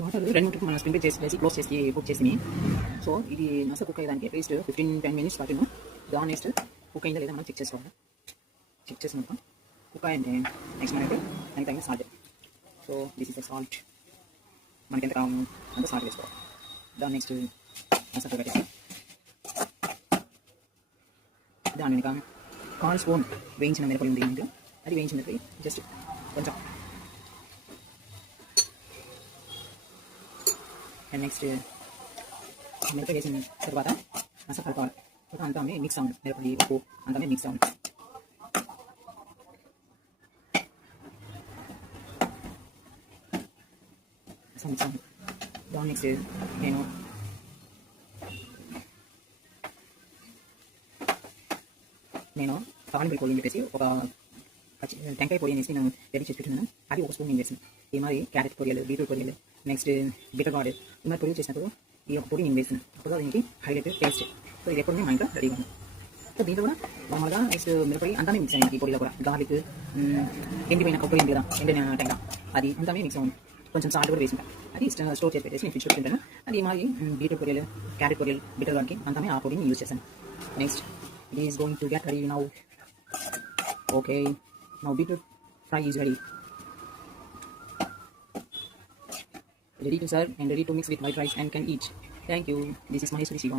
Water 2 మనం spring చేసి close చేసి కుక్ చేసి సో ఇది మస కుక్ అయ్యేదానికి అట్లీస్ట్ 15-10 మినిట్స్ పట్టిను. దాని నెక్స్ట్ కుక్ అయిందా లేదా మనం చెక్ చేసుకోవాలి. చెక్ చేసినాక కుక్ అయ్యింది నెక్స్ట్ మనకి దానికి తగిన salt. So this is the salt. మనకి ఎంత కావాలి అంత సాల్ట్ వేసుకోవాలి. దాని నెక్స్ట్ మసాలా పెట్టేసి దాని వెనుక 1/4 స్పూన్ వేయించిన మిరపలు ఉంది ఇంట్లో. అది వేయించిన మిరపలు జస్ట్ కొంచెం. అండ్ నెక్స్ట్ మిరప వేసిన తర్వాత మసాలా కలపాలి. అంతా మిక్స్ అవ్వండి. మిరపది ఉప్పు అంతా మిక్స్ అవ్వండి. మిక్స్ అవ్వండి. దాని నెక్స్ట్ నేను తాలింపు పొడి అని చెప్పేసి ఒక టెంకాయ పొడి అనేసి నేను రెడీ చేసి పెట్టుకున్నాను. అది 1 స్పూన్ నేను వేసాను. ఈ మరి క్యారెట్ పొడియలు, బీట్రూట్ పొడియలు, నెక్స్ట్ బిటర్ గార్డ్ ఈ మరి పొడి చేసినప్పుడు ఈ ఒక పొడి నేను వేసాను. అప్పుడు దీనికి హైలైట్ టేస్ట్. సో ఇది ఎప్పుడు మా ఇంట్లో రెడీగా ఉంది. సో దీంట్లో కూడా మామూలుగా నెక్స్ట్ మిరపడి అంతా మిక్స్ అయ్యింది. ఈ పొడిలో కూడా గార్లిక్, ఎండిపోయిన కొబ్బరి ఉంది కదా, ఎండిన టెంకాయ అది అంతా మిక్స్ అవ్వండి. కొంచెం సాల్ట్ కూడా వేసింది. అది స్టోర్ చేసి పెట్టేసి నేను ఫ్రిడ్జ్ పెట్టుకుంటాను. అది మరి బీట్రూట్ పొడియలు, క్యారెట్ పొడియలు, బిటర్ గార్డ్కి అంతా ఆ పొడిని యూజ్ చేశాను. Next it is going to get ready now. Okay, now beetroot fry is ready to serve and ready to mix with white rice and can eat. Thank you. This is Mahesh Shiva.